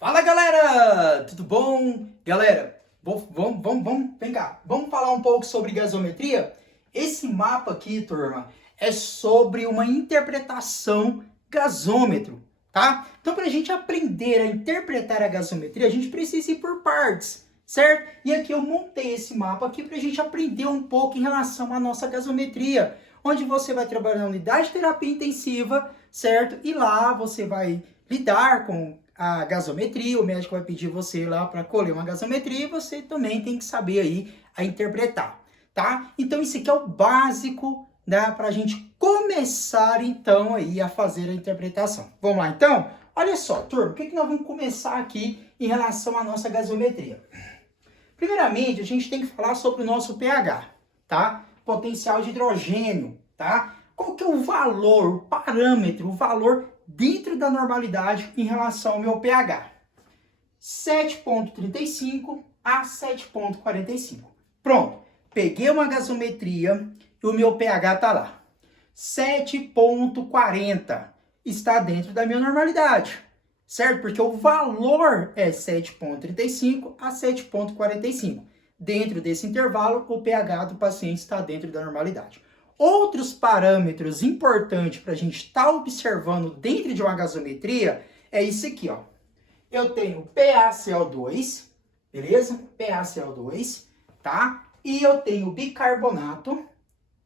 Fala galera, tudo bom? Galera, vem cá, vamos falar um pouco sobre gasometria? Esse mapa aqui, turma, é sobre uma interpretação gasômetro, tá? Então, para a gente aprender a interpretar a gasometria, a gente precisa ir por partes, certo? E aqui eu montei esse mapa aqui para a gente aprender um pouco em relação à nossa gasometria, onde você vai trabalhar na unidade de terapia intensiva, certo? E lá você vai lidar com a gasometria, o médico vai pedir você lá para colher uma gasometria e você também tem que saber aí a interpretar, tá? Então isso aqui é o básico, né, para a gente começar então aí a fazer a interpretação. Vamos lá então? Olha só, turma, o que nós vamos começar aqui em relação à nossa gasometria? Primeiramente, a gente tem que falar sobre o nosso pH, tá? Potencial de hidrogênio, tá? Qual que é o valor, o parâmetro, o valor dentro da normalidade em relação ao meu pH? 7,35 a 7,45. Pronto, peguei uma gasometria e o meu pH está lá. 7,40 está dentro da minha normalidade, certo? Porque o valor é 7,35 a 7,45. Dentro desse intervalo, o pH do paciente está dentro da normalidade. Outros parâmetros importantes para a gente estar observando dentro de uma gasometria é isso aqui, ó. Eu tenho PaCO2, beleza? PaCO2, tá? E eu tenho bicarbonato,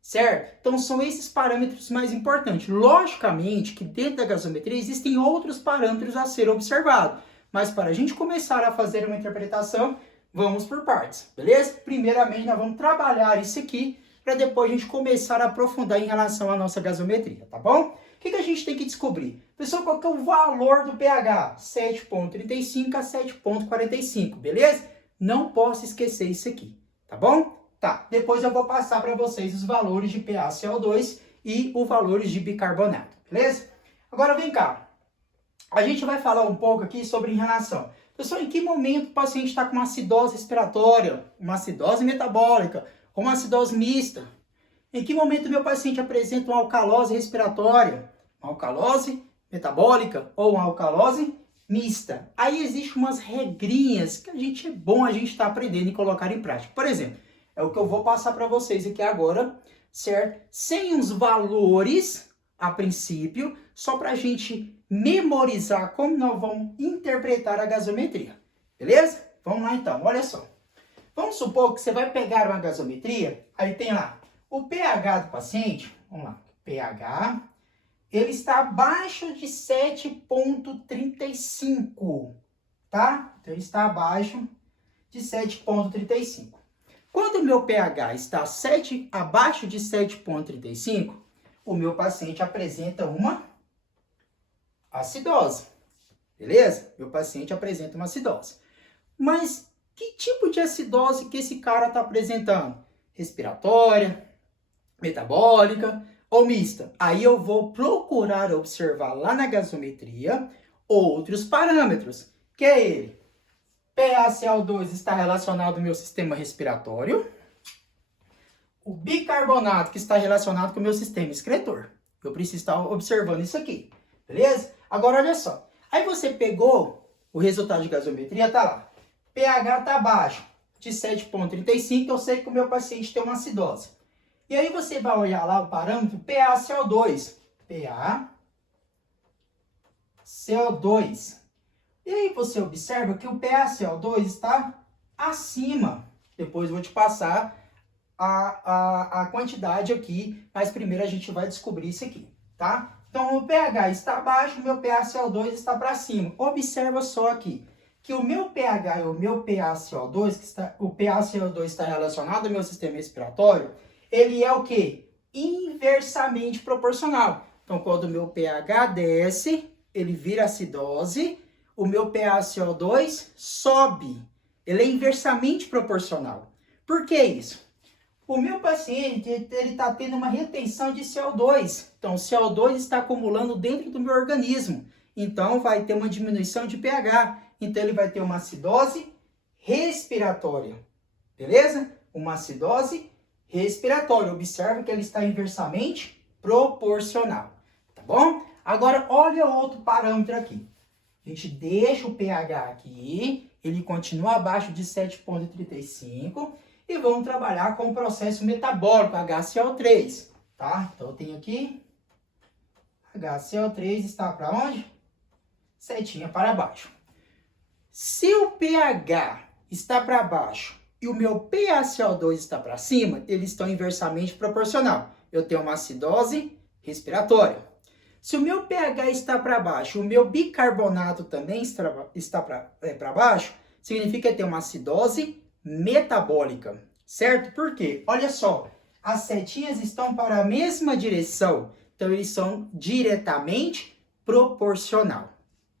certo? Então são esses parâmetros mais importantes. Logicamente que dentro da gasometria existem outros parâmetros a ser observados, mas para a gente começar a fazer uma interpretação, vamos por partes, beleza? Primeiramente nós vamos trabalhar isso aqui, para depois a gente começar a aprofundar em relação à nossa gasometria, tá bom? O que a gente tem que descobrir? Pessoal, qual que é o valor do pH? 7,35 a 7,45, beleza? Não posso esquecer isso aqui, tá bom? Tá, depois eu vou passar para vocês os valores de PaCO2 e os valores de bicarbonato, beleza? Agora vem cá, a gente vai falar um pouco aqui sobre em relação. Pessoal, em que momento o paciente está com uma acidose respiratória, uma acidose metabólica, ou uma acidose mista? Em que momento meu paciente apresenta uma alcalose respiratória, uma alcalose metabólica ou uma alcalose mista? Aí existem umas regrinhas que é bom a gente estar aprendendo e colocar em prática. Por exemplo, é o que eu vou passar para vocês aqui agora, certo? Sem os valores, a princípio, só para a gente memorizar como nós vamos interpretar a gasometria. Beleza? Vamos lá então, olha só. Vamos supor que você vai pegar uma gasometria, aí tem lá o pH do paciente, vamos lá, pH, ele está abaixo de 7,35, tá? Então ele está abaixo de 7,35. Quando o meu pH está abaixo de 7,35, o meu paciente apresenta uma acidose, beleza? Meu paciente apresenta uma acidose. Mas que tipo de acidose que esse cara está apresentando? Respiratória, metabólica ou mista? Aí eu vou procurar observar lá na gasometria outros parâmetros, que é ele. PaCO2 está relacionado ao meu sistema respiratório. O bicarbonato que está relacionado com o meu sistema excretor. Eu preciso estar observando isso aqui, beleza? Agora olha só. Aí você pegou o resultado de gasometria, tá lá. pH está abaixo de 7,35, eu sei que o meu paciente tem uma acidose. E aí você vai olhar lá o parâmetro PaCO2. PaCO2. E aí você observa que o PaCO2 está acima. Depois eu vou te passar a quantidade aqui, mas primeiro a gente vai descobrir isso aqui, tá? Então o pH está abaixo, o meu PaCO2 está para cima. Observa só aqui que o meu pH e o meu PaCO2, o PaCO2 está relacionado ao meu sistema respiratório, ele é o quê? Inversamente proporcional. Então, quando o meu pH desce, ele vira acidose, o meu PaCO2 sobe. Ele é inversamente proporcional. Por que isso? O meu paciente ele está tendo uma retenção de CO2. Então, o CO2 está acumulando dentro do meu organismo. Então, vai ter uma diminuição de pH. Então, ele vai ter uma acidose respiratória. Beleza? Uma acidose respiratória. Observa que ele está inversamente proporcional. Tá bom? Agora, olha outro parâmetro aqui. A gente deixa o pH aqui, ele continua abaixo de 7,35 e vamos trabalhar com o processo metabólico, HCl3, tá? Então eu tenho aqui, HCl3 está para onde? Setinha para baixo. Se o pH está para baixo e o meu PaCO2 está para cima, eles estão inversamente proporcional. Eu tenho uma acidose respiratória. Se o meu pH está para baixo e o meu bicarbonato também está para baixo, significa que eu tenho uma acidose metabólica, certo? Por quê? Olha só, as setinhas estão para a mesma direção, então eles são diretamente proporcional.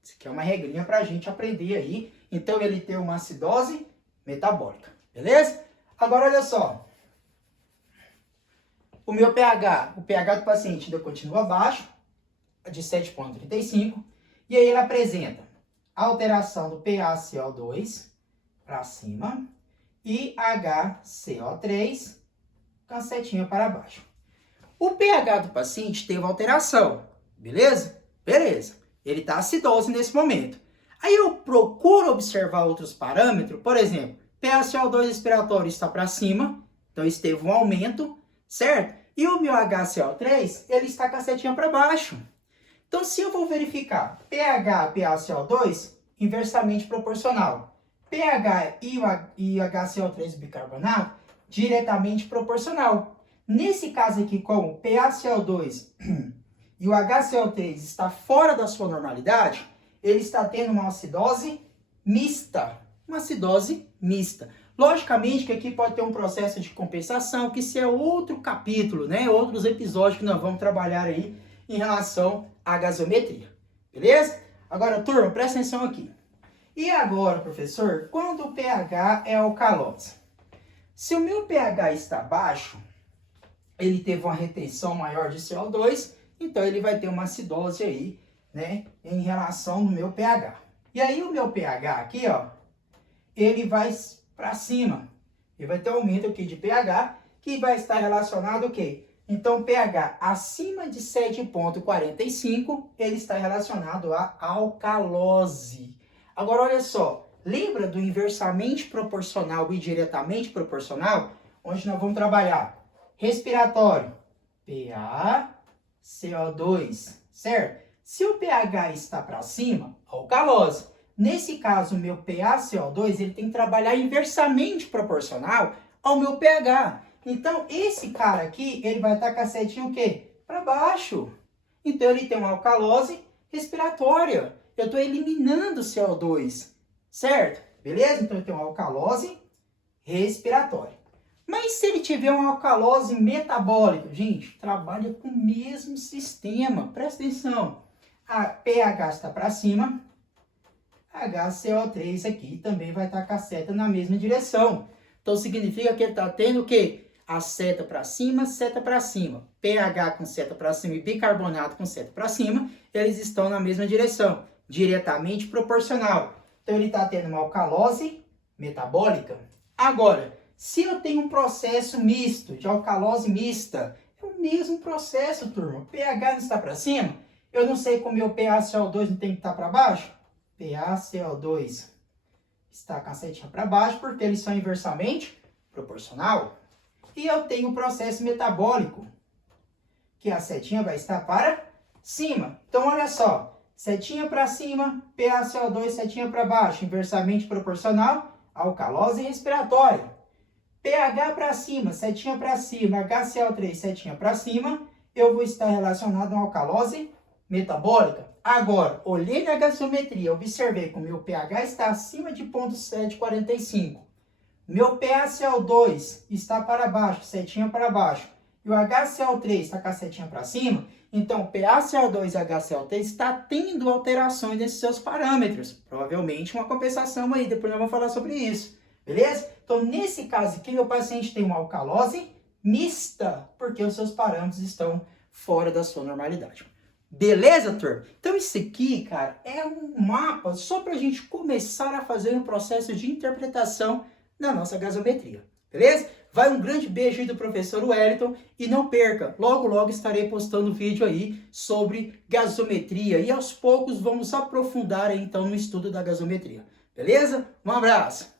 Isso aqui é uma regrinha para a gente aprender aí. Então ele tem uma acidose metabólica, beleza? Agora olha só, o meu pH, o pH do paciente ainda continua abaixo, de 7,35, e aí ele apresenta alteração do PaCO2 para cima e HCO3 com a setinha para baixo. O pH do paciente teve alteração, beleza? Beleza, ele está acidose nesse momento. Aí eu procuro observar outros parâmetros, por exemplo, PaCO2 respiratório está para cima, então esteve um aumento, certo? E o meu HCO3, ele está com a setinha para baixo. Então, se eu vou verificar pH e PaCO2, inversamente proporcional. pH e HCO3 bicarbonato, diretamente proporcional. Nesse caso aqui, como o PaCO2 e o HCO3 está fora da sua normalidade, ele está tendo uma acidose mista. Uma acidose mista. Logicamente que aqui pode ter um processo de compensação, que isso é outro capítulo, né? Outros episódios que nós vamos trabalhar aí em relação à gasometria. Beleza? Agora, turma, presta atenção aqui. E agora, professor, quando o pH é alcalose? Se o meu pH está baixo, ele teve uma retenção maior de CO2, então ele vai ter uma acidose aí, né, em relação no meu pH. E aí o meu pH aqui, ó, ele vai para cima. Ele vai ter um aumento aqui de pH, que vai estar relacionado o quê? Então, pH acima de 7,45, ele está relacionado à alcalose. Agora, olha só, lembra do inversamente proporcional e diretamente proporcional? Onde nós vamos trabalhar respiratório, PaCO2, certo? Se o pH está para cima, alcalose. Nesse caso, o meu PaCO2 ele tem que trabalhar inversamente proporcional ao meu pH. Então, esse cara aqui, ele vai estar com a setinha o quê? Para baixo. Então, ele tem uma alcalose respiratória. Eu estou eliminando o CO2, certo? Beleza? Então, eu tenho uma alcalose respiratória. Mas se ele tiver uma alcalose metabólica, gente, trabalha com o mesmo sistema. Presta atenção. A pH está para cima. HCO3 aqui também vai estar com a seta na mesma direção. Então, significa que ele está tendo o quê? A seta para cima, seta para cima. pH com seta para cima e bicarbonato com seta para cima, eles estão na mesma direção, diretamente proporcional. Então, ele está tendo uma alcalose metabólica. Agora, se eu tenho um processo misto, de alcalose mista, é o mesmo processo, turma. pH não está para cima, eu não sei como meu PaCO2 não tem que estar para baixo. PaCO2 está com a setinha para baixo, porque eles são inversamente proporcional. E eu tenho o processo metabólico, que a setinha vai estar para cima. Então, olha só, setinha para cima, PaCO2, setinha para baixo, inversamente proporcional, alcalose respiratória. pH para cima, setinha para cima, HCl3, setinha para cima, eu vou estar relacionado a uma alcalose metabólica. Agora, olhei na gasometria, observei que o meu pH está acima de 0,745. Meu PaCO2 está para baixo, setinha para baixo. E o HCl3 está com a setinha para cima. Então, PaCO2 e HCl3 está tendo alterações nesses seus parâmetros. Provavelmente uma compensação aí, depois nós vamos falar sobre isso. Beleza? Então, nesse caso aqui, meu paciente tem uma alcalose mista, porque os seus parâmetros estão fora da sua normalidade. Beleza, turma? Então, isso aqui, cara, é um mapa só para a gente começar a fazer um processo de interpretação na nossa gasometria. Beleza? Vai um grande beijo aí do professor Wellington e não perca, logo estarei postando vídeo aí sobre gasometria e aos poucos vamos aprofundar aí, então no estudo da gasometria. Beleza? Um abraço!